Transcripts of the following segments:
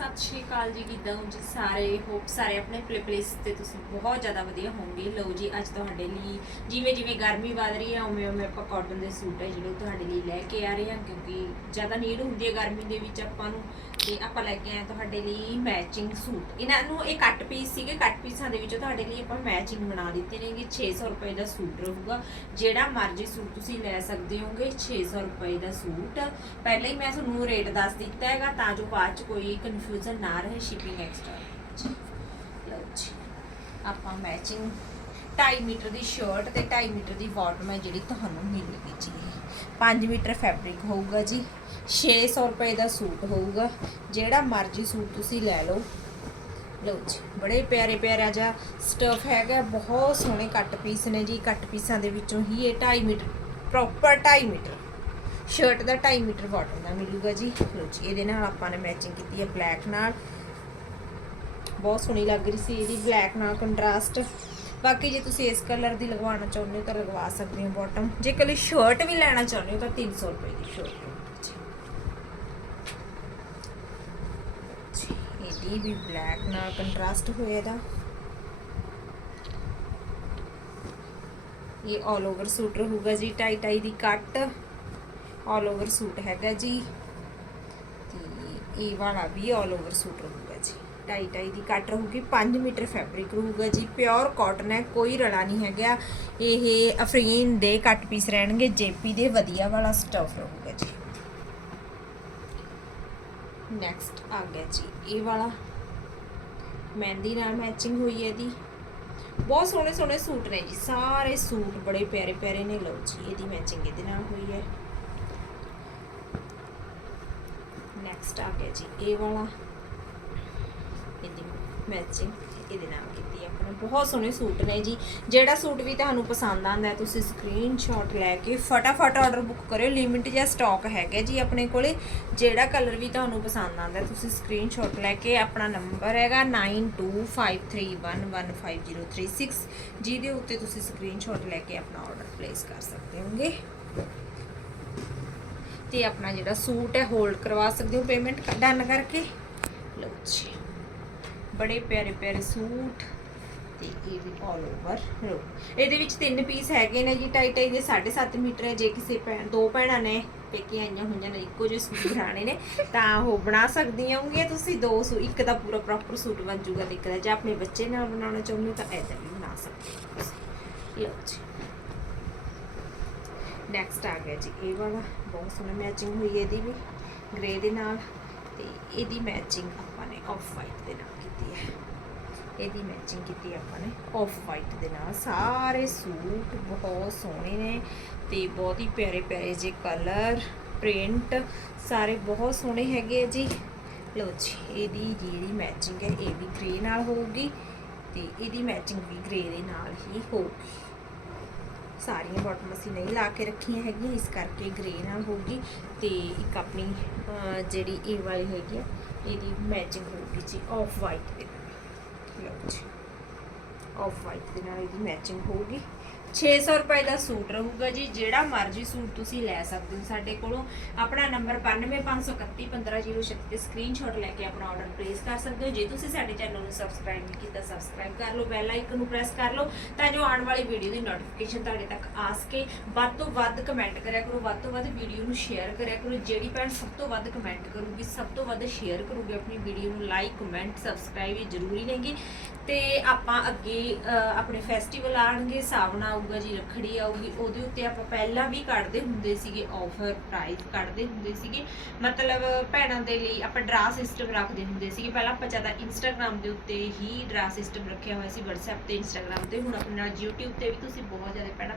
ਸਤਿ ਸ਼੍ਰੀ ਅਕਾਲ ਜੀ, ਕਿਦਾਂ ਹੋ ਜੀ ਸਾਰੇ? ਹੋਪ ਸਾਰੇ ਆਪਣੇ ਪਲੇ ਪਲੇਸ ਤੇ ਤੁਸੀਂ ਬਹੁਤ ਜ਼ਿਆਦਾ ਵਧੀਆ ਹੋਵੋਗੇ। ਲਓ ਜੀ, ਅੱਜ ਤੁਹਾਡੇ ਲਈ ਜਿਵੇਂ ਜਿਵੇਂ ਗਰਮੀ ਵਧ ਰਹੀ ਹੈ, ਉਵੇਂ ਉਵੇਂ ਆਪਾਂ ਕਾਟਨ ਦੇ ਸੂਟ ਹੈ ਜਿਹੜੇ ਤੁਹਾਡੇ ਲਈ ਲੈ ਕੇ ਆ ਰਹੇ ਹਾਂ, ਕਿਉਂਕਿ ਜ਼ਿਆਦਾ ਨੀਡ ਹੁੰਦੀ ਹੈ ਗਰਮੀ ਦੇ ਵਿੱਚ ਆਪਾਂ ਨੂੰ। ਤੇ ਆਪਾਂ ਲੈ ਕੇ ਆਏ ਤੁਹਾਡੇ ਲਈ ਮੈਚਿੰਗ ਸੂਟ। ਇਹਨਾਂ ਨੂੰ ਇਹ ਕੱਟ ਪੀਸ ਸੀਗੇ ਕੱਟ ਪੀਸਾਂ ਦੇ ਵਿੱਚੋਂ ਤੁਹਾਡੇ ਲਈ ਆਪਾਂ ਮੈਚਿੰਗ ਬਣਾ ਦਿੱਤੇ ਨੇਗੇ 600 ਰੁਪਏ ਦਾ ਸੂਟ ਰਹੂਗਾ। ਜਿਹੜਾ ਮਰਜ਼ੀ ਸੂਟ ਤੁਸੀਂ ਲੈ ਸਕਦੇ ਹੋਗੇ 600 ਰੁਪਏ ਦਾ ਸੂਟ। ਪਹਿਲਾਂ ਹੀ ਮੈਂ ਤੁਹਾਨੂੰ ਰੇਟ ਦੱਸ ਦਿੱਤਾ ਹੈਗਾ ਤਾਂ ਜੋ ਬਾਅਦ ਚ ਕੋਈ ਕਨਫਿਊਜ਼ਨ ਨਾ ਰਹੇ ਸ਼ਿਪਿੰਗ ਐਕਸਟਰਾ ਲਓ ਜੀ ਆਪਾਂ ਮੈਚਿੰਗ 2.5 ਮੀਟਰ ਦੀ ਸ਼ਰਟ ਤੇ 2.5 ਮੀਟਰ ਦੀ ਬਾਟਮ ਹੈ ਜਿਹੜੀ ਤੁਹਾਨੂੰ ਮਿਲੇਗੀ ਜੀ। 5 ਮੀਟਰ ਫੈਬਰਿਕ ਹੋਊਗਾ ਜੀ। 600 ਰੁਪਏ ਦਾ ਸੂਟ ਹੋਊਗਾ। ਜਿਹੜਾ ਮਰਜ਼ੀ ਸੂਟ ਤੁਸੀਂ ਲੈ ਲਓ। ਲਓ ਜੀ, ਬੜੇ ਪਿਆਰੇ ਪਿਆਰਾ ਜਿਹਾ ਸਟਫ ਹੈਗਾ। ਬਹੁਤ ਸੋਹਣੇ ਕੱਟ ਪੀਸ ਨੇ ਜੀ। ਕੱਟ ਪੀਸਾਂ ਦੇ ਵਿੱਚੋਂ ਹੀ ਇਹ 2.5 ਮੀਟਰ ਪ੍ਰੋਪਰ 2.5 ਮੀਟਰ ਸ਼ਰਟ ਦਾ 2.5 ਮੀਟਰ ਬਾਟਮ ਦਾ ਮਿਲੂਗਾ ਜੀ। ਲਓ ਜੀ, ਇਹਦੇ ਨਾਲ ਆਪਾਂ ਨੇ ਮੈਚਿੰਗ ਕੀਤੀ ਹੈ ਬਲੈਕ ਨਾਲ। ਬਹੁਤ ਸੋਹਣੀ ਲੱਗ ਰਹੀ ਸੀ ਇਹਦੀ ਬਲੈਕ ਨਾਲ ਕੰਟਰਾਸਟ ਬਾਕੀ ਜੇ ਤੁਸੀਂ ਇਸ ਕਲਰ ਦੀ ਲਗਵਾਉਣਾ ਚਾਹੁੰਦੇ ਹੋ ਤਾਂ ਲਗਵਾ ਸਕਦੇ ਹੋ ਬਾਟਮ ਜੇ ਕੱਲੀ ਸ਼ਰਟ ਵੀ ਲੈਣਾ ਚਾਹੁੰਦੇ ਹੋ ਤਾਂ 300 ਰੁਪਏ ਦੀ ਸ਼ਰਟ ਜੀ ਜੀ, ਇਹਦੀ ਵੀ ਬਲੈਕ ਨਾਲ ਕੰਟਰਾਸਟ ਹੋਇਆ ਇਹਦਾ। ਇਹ ਆਲ ਓਵਰ ਸੂਟ ਰਹੂਗਾ ਜੀ ਟਾਈ ਟਾਈ ਦੀ ਕੱਟ। ਆਲ ਓਵਰ ਸੂਟ ਹੈਗਾ ਜੀ। ਤੇ ਇਹ ਵਾਲਾ ਵੀ ਆਲ ਓਵਰ ਸੂਟ ਰਹੂਗਾ। ਢਾਈ ਢਾਈ ਦੀ ਕੱਟ ਰਹੂਗੀ 5 ਮੀਟਰ ਫੈਬਰਿਕ ਰਹੂਗਾ ਜੀ ਪਿਓਰ ਕਾਟਨ ਹੈ, ਕੋਈ ਰਲਾ ਨਹੀਂ ਹੈਗਾ। ਇਹ ਅਫਰੀਨ ਦੇ ਕੱਟ ਪੀਸ ਰਹਿਣਗੇ, ਜੇਪੀ ਦੇ ਵਧੀਆ ਵਾਲਾ ਸਟਫ ਰਹੂਗਾ ਜੀ। ਨੈਕਸਟ ਆ ਗਿਆ ਜੀ, ਇਹ ਵਾਲਾ। ਮਹਿੰਦੀ ਨਾਲ ਮੈਚਿੰਗ ਹੋਈ ਹੈ ਇਹਦੀ। ਬਹੁਤ ਸੋਹਣੇ ਸੋਹਣੇ ਸੂਟ ਨੇ ਜੀ, ਸਾਰੇ ਸੂਟ ਬੜੇ ਪਿਆਰੇ ਪਿਆਰੇ ਨੇ, ਲਓ ਜੀ, ਇਹਦੀ ਮੈਚਿੰਗ ਇਹਦੇ ਨਾਲ ਹੋਈ ਹੈ। ਨੈਕਸਟ ਆ ਗਿਆ ਜੀ, ਇਹ ਵਾਲਾ। ਮੈਚਿੰਗ ਇਹਦੇ ਨਾਲ ਕੀਤੀ ਹੈ। ਆਪਣੇ ਬਹੁਤ ਸੋਹਣੇ ਸੂਟ ਨੇ ਜੀ। ਜਿਹੜਾ ਸੂਟ ਵੀ ਤੁਹਾਨੂੰ ਪਸੰਦ ਆਂਦਾ ਹੈ, ਤੁਸੀਂ ਸਕਰੀਨਸ਼ਾਟ ਲੈ ਕੇ ਫਟਾਫਟ ਆਰਡਰ ਬੁੱਕ ਕਰਿਓ। ਲਿਮਿਟ ਜਾਂ ਸਟਾਕ ਹੈਗਾ ਜੀ ਆਪਣੇ ਕੋਲੇ। ਜਿਹੜਾ ਕਲਰ ਵੀ ਤੁਹਾਨੂੰ ਪਸੰਦ ਆਂਦਾ ਤੁਸੀਂ ਸਕਰੀਨਸ਼ਾਟ ਲੈ ਕੇ ਆਪਣਾ ਨੰਬਰ ਹੈਗਾ 9253115036 ਜਿਹਦੇ ਉੱਤੇ ਤੁਸੀਂ ਸਕਰੀਨਸ਼ਾਟ ਲੈ ਕੇ ਆਪਣਾ ਆਰਡਰ ਪਲੇਸ ਕਰ ਸਕਦੇ ਹੋਗੇ ਤੇ ਆਪਣਾ ਜਿਹੜਾ ਸੂਟ ਹੈ ਹੋਲਡ ਕਰਵਾ ਸਕਦੇ ਹੋ ਪੇਮੈਂਟ ਡਨ ਕਰਕੇ। ਲਓ ਜੀ। ਬੜੇ ਪਿਆਰੇ ਪਿਆਰੇ ਸੂਟ ਤੇ ਇਹ ਵੀ ਆਲ ਓਵਰ ਲਓ ਇਹਦੇ ਵਿੱਚ ਤਿੰਨ ਪੀਸ ਹੈਗੇ ਨੇ ਜੀ ਟਾਈ ਟਾਈ ਦੇ 7.5 ਮੀਟਰ ਹੈ, ਜੇ ਕਿਸੇ ਭੈਣ, ਦੋ ਭੈਣਾਂ ਨੇ ਪੇਕੇ ਆਈਆਂ ਹੋਈਆਂ ਨੇ, ਇੱਕੋ ਜਿਹੇ ਸੂਟ ਬਣਾਣੇ ਨੇ, ਤਾਂ ਉਹ ਬਣਾ ਸਕਦੀਆਂ ਹੋਗੀਆਂ ਤੁਸੀਂ, ਦੋ ਸੂ, ਇੱਕ ਦਾ ਪੂਰਾ ਪ੍ਰੋਪਰ ਸੂਟ ਬਣ ਜੂਗਾ ਤੇ ਇੱਕ ਦਾ, ਜੇ ਆਪਣੇ ਬੱਚੇ ਨਾਲ ਬਣਾਉਣਾ ਚਾਹੁੰਦੇ ਹੋ ਤਾਂ ਐਦਾਂ ਵੀ ਬਣਾ ਸਕਦੇ ਹੋ ਤੁਸੀਂ। ਲਓ ਜੀ। ਨੈਕਸਟ ਆ ਗਿਆ ਜੀ, ਇਹ ਵਾਲਾ, ਬਹੁਤ ਸੋਹਣਾ ਮੈਚਿੰਗ ਹੋਈ ਇਹਦੀ ਵੀ ਗ੍ਰੇ ਦੇ ਨਾਲ। ਤੇ ਇਹਦੀ ਮੈਚਿੰਗ ਆਪਾਂ ਨੇ ਆਫ ਵਾਈਟ ਦੇ ਨਾਲ ਕੀਤੀ ਹੈ। ਇਹਦੀ ਮੈਚਿੰਗ ਕੀਤੀ ਆਪਾਂ ਨੇ ਆਫ ਵਾਈਟ ਦੇ ਨਾਲ। ਸਾਰੇ ਸੂਟ ਬਹੁਤ ਸੋਹਣੇ ਨੇ ਤੇ ਬਹੁਤ ਹੀ ਪਿਆਰੇ ਪਿਆਰੇ ਜੇ ਕਲਰ ਪ੍ਰਿੰਟ ਸਾਰੇ ਬਹੁਤ ਸੋਹਣੇ ਹੈਗੇ ਆ ਜੀ। ਲਓ ਜੀ, ਇਹਦੀ ਜਿਹੜੀ ਮੈਚਿੰਗ ਹੈ, ਇਹ ਵੀ ਗ੍ਰੇ ਨਾਲ ਹੋਊਗੀ ਤੇ ਇਹਦੀ ਮੈਚਿੰਗ ਵੀ ਗ੍ਰੇ ਦੇ ਨਾਲ ਹੀ ਹੋਊਗੀ। ਸਾਰੀਆਂ ਬਾਟਮ ਅਸੀਂ ਨਹੀਂ ਲਾ ਕੇ ਰੱਖੀਆਂ ਹੈਗੀਆਂ, ਇਸ ਕਰਕੇ ਗ੍ਰੇ ਨਾਲ ਹੋਊਗੀ ਤੇ ਇੱਕ ਆਪਣੀ ਜਿਹੜੀ ਇਹ ਵਾਲੀ ਹੈਗੀ ਆ, ਇਹਦੀ ਮੈਚਿੰਗ ਹੋਊਗੀ ਜੀ ਆਫ ਵਾਈਟ ਦੇ ਨਾਲ। ਲਓ ਜੀ ਆਫ ਵਾਈਟ ਦੇ ਨਾਲ ਇਹਦੀ ਮੈਚਿੰਗ ਹੋਊਗੀ 600 ਰੁਪਏ ਦਾ ਸੂਟ ਰਹੂਗਾ ਜੀ, ਜਿਹੜਾ ਮਰਜ਼ੀ ਸੂਟ ਤੁਸੀਂ ਲੈ ਸਕਦੇ ਹੋ ਸਾਡੇ ਕੋਲੋਂ। ਆਪਣਾ ਨੰਬਰ 9551311506 ਤੇ ਸਕਰੀਨਸ਼ਾਟ ਲੈ ਕੇ ਆਪਣਾ ਆਰਡਰ ਪਲੇਸ ਕਰ ਸਕਦੇ ਹੋ। ਜੇ ਤੁਸੀਂ ਸਾਡੇ ਚੈਨਲ ਨੂੰ ਸਬਸਕ੍ਰਾਈਬ ਨਹੀਂ ਕੀਤਾ ਸਬਸਕ੍ਰਾਈਬ ਕਰ ਲਓ ਬੈਲ ਆਈਕਨ ਨੂੰ ਪ੍ਰੈਸ ਕਰ ਲਓ, ਤਾਂ ਜੋ ਆਉਣ ਵਾਲੀ ਵੀਡੀਓ ਦੀ ਨੋਟੀਫਿਕੇਸ਼ਨ ਤੁਹਾਡੇ ਤੱਕ ਆ ਸਕੇ। ਵੱਧ ਤੋਂ ਵੱਧ ਕਮੈਂਟ ਕਰਿਆ ਕਰੋ, ਵੱਧ ਤੋਂ ਵੱਧ ਵੀਡੀਓ ਨੂੰ ਸ਼ੇਅਰ ਕਰਿਆ ਕਰੋ। ਜਿਹੜੀ ਭੈਣ ਸਭ ਤੋਂ ਵੱਧ ਕਮੈਂਟ ਕਰੂਗੀ, ਸਭ ਤੋਂ ਵੱਧ ਸ਼ੇਅਰ ਕਰੂਗੀ ਆਪਣੀ ਵੀਡੀਓ ਨੂੰ ਲਾਈਕ ਕਮੈਂਟ ਸਬਸਕ੍ਰਾਈਬ ਇਹ ਜ਼ਰੂਰੀ ਨੇਗੀ। ਤੇ ਆਪਾਂ ਅੱਗੇ ਆਪਣੇ ਫੈਸਟੀਵਲ ਆਣਗੇ, ਸਾਵਣ ਆਊਗਾ, ਜੀ ਰੱਖੜੀ ਆਊਗੀ, ਉਹਦੇ ਉੱਤੇ ਆਪਾਂ ਪਹਿਲਾਂ ਵੀ ਕੱਢਦੇ ਹੁੰਦੇ ਸੀਗੇ ਆਫਰ ਪ੍ਰਾਈਸ ਕੱਢਦੇ ਹੁੰਦੇ ਸੀਗੇ। ਮਤਲਬ ਭੈਣਾਂ ਦੇ ਲਈ ਆਪਾਂ ਡਰਾ ਸਿਸਟਮ ਰੱਖਦੇ ਹੁੰਦੇ ਸੀਗੇ। ਪਹਿਲਾਂ ਆਪਾਂ ਜ਼ਿਆਦਾ ਇੰਸਟਾਗ੍ਰam ਦੇ ਉੱਤੇ ਹੀ ਡਰਾ ਸਿਸਟਮ ਰੱਖਿਆ ਹੋਇਆ ਸੀ, WhatsApp ਤੇ Instagram ਤੇ। ਹੁਣ ਆਪਣੇ ਨਾਲ YouTube ਤੇ ਵੀ ਤੁਸੀਂ ਬਹੁਤ ਜ਼ਿਆਦਾ ਭੈਣਾਂ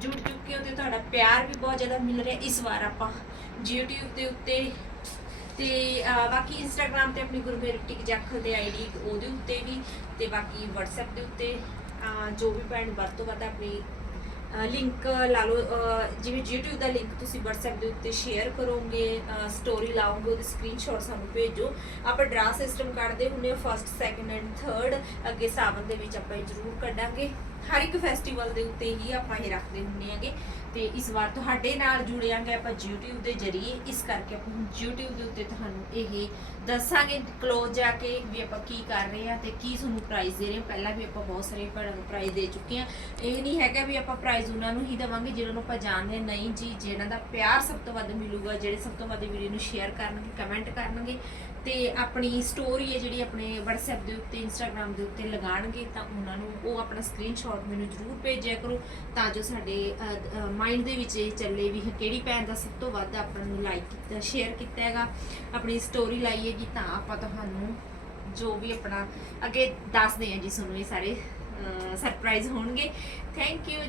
ਜੁੜ ਚੁੱਕੇ ਹੋ ਤੇ ਤੁਹਾਡਾ ਪਿਆਰ ਵੀ ਬਹੁਤ ਜ਼ਿਆਦਾ ਮਿਲ ਰਿਹਾ ਇਸ ਵਾਰ ਆਪਾਂ। YouTube ਦੇ ਉੱਤੇ ਤੇ ਬਾਕੀ ਇੰਸਟਾਗ੍ਰam ਤੇ ਆਪਣੀ ਗੁਰਮੇਰ ਟਿਕ ਜਾਖਲ ਦੇ ਆਈਡੀ ਉਹਦੇ ਉੱਤੇ ਵੀ ਤੇ ਬਾਕੀ WhatsApp ਦੇ ਉੱਤੇ ਜੋ ਵੀ ਭੈਣ ਵੱਧ ਤੋਂ ਵੱਧ ਆਪਣੀ ਲਿੰਕ ਲਾ ਲਓ ਜਿਵੇਂ YouTube ਦਾ ਲਿੰਕ ਤੁਸੀਂ WhatsApp ਦੇ ਉੱਤੇ ਸ਼ੇਅਰ ਕਰੋਗੇ ਸਟੋਰੀ ਲਾਓਗੇ, ਉਹਦੇ ਸਕਰੀਨਸ਼ਾਟ ਸਾਨੂੰ ਭੇਜੋ, ਆਪਾਂ ਡਰਾ ਸਿਸਟਮ ਕੱਢਦੇ ਹੁੰਦੇ ਆ ਫਰਸਟ ਸੈਕੰਡ ਐਂਡ ਥਰਡ ਅੱਗੇ ਸਾਵਨ ਦੇ ਵਿੱਚ ਆਪਾਂ ਇਹ ਜ਼ਰੂਰ ਕੱਢਾਂਗੇ। ਹਰ ਇੱਕ ਫੈਸਟੀਵਲ ਦੇ ਉੱਤੇ ਹੀ ਆਪਾਂ ਇਹ ਰੱਖਦੇ ਹੁੰਦੇ ਆਂਗੇ ਤੇ ਇਸ ਵਾਰ ਤੁਹਾਡੇ ਨਾਲ ਜੁੜਿਆਂਗੇ ਆਪਾਂ YouTube ਦੇ ਜਰੀਏ। ਇਸ ਕਰਕੇ ਆਪਾਂ ਹੁਣ YouTube ਦੇ ਉੱਤੇ ਤੁਹਾਨੂੰ ਇਹ ਦੱਸਾਂਗੇ ਕਲੋਜ਼ ਜਾ ਕੇ ਵੀ ਆਪਾਂ ਕੀ ਕਰ ਰਹੇ ਆ ਤੇ ਕੀ ਤੁਹਾਨੂੰ ਪ੍ਰਾਈਜ਼ ਦੇ ਰਹੇ ਪਹਿਲਾਂ ਵੀ ਆਪਾਂ ਬਹੁਤ ਸਾਰੇ ਭੈਣਾਂ ਨੂੰ ਪ੍ਰਾਈਜ਼ ਦੇ ਚੁੱਕੇ ਆ ਇਹ ਨਹੀਂ ਹੈਗਾ ਵੀ ਆਪਾਂ ਪ੍ਰਾਈਜ਼ ਉਹਨਾਂ ਨੂੰ ਹੀ ਦੇਵਾਂਗੇ ਜਿਹਨਾਂ ਨੂੰ ਆਪਾਂ ਜਾਣਦੇ ਹਾਂ। ਨਹੀਂ ਜੀ, ਜਿਹਨਾਂ ਦਾ ਪਿਆਰ ਸਭ ਤੋਂ ਵੱਧ ਮਿਲੂਗਾ, ਜਿਹੜੇ ਸਭ ਤੋਂ ਵੱਧ ਵੀਡੀਓ ਨੂੰ ਸ਼ੇਅਰ ਕਰਨਗੇ ਕਮੈਂਟ ਕਰਨਗੇ। ਤੇ ਆਪਣੀ ਸਟੋਰੀ ਹੈ ਜਿਹੜੀ ਆਪਣੇ WhatsApp ਦੇ ਉੱਤੇ, Instagram ਦੇ ਉੱਤੇ ਲਗਾਣਗੇ ਤਾਂ ਉਹਨਾਂ ਨੂੰ ਉਹ ਆਪਣਾ ਸਕਰੀਨਸ਼ਾਟ ਮੈਨੂੰ ਜ਼ਰੂਰ ਭੇਜਿਆ ਕਰੋ ਤਾਂ ਜੋ ਸਾਡੇ ਮਾਈਂਡ ਦੇ ਵਿੱਚ ਇਹ ਚੱਲੇ ਵੀ ਕਿਹੜੀ ਭੈਣ ਦਾ ਸਭ ਤੋਂ ਵੱਧ ਆਪਾਂ ਨੂੰ ਲਾਈਕ ਕੀਤਾ ਸ਼ੇਅਰ ਕੀਤਾ ਹੈਗਾ, ਆਪਣੀ ਸਟੋਰੀ ਲਾਈਏਗੀ ਤਾਂ ਆਪਾਂ ਤੁਹਾਨੂੰ ਜੋ ਵੀ ਆਪਣਾ ਅੱਗੇ ਦੱਸਦੇ ਹਾਂ ਜੀ ਤੁਹਾਨੂੰ ਇਹ ਸਾਰੇ ਸਰਪ੍ਰਾਈਜ਼ ਹੋਣਗੇ। Thank you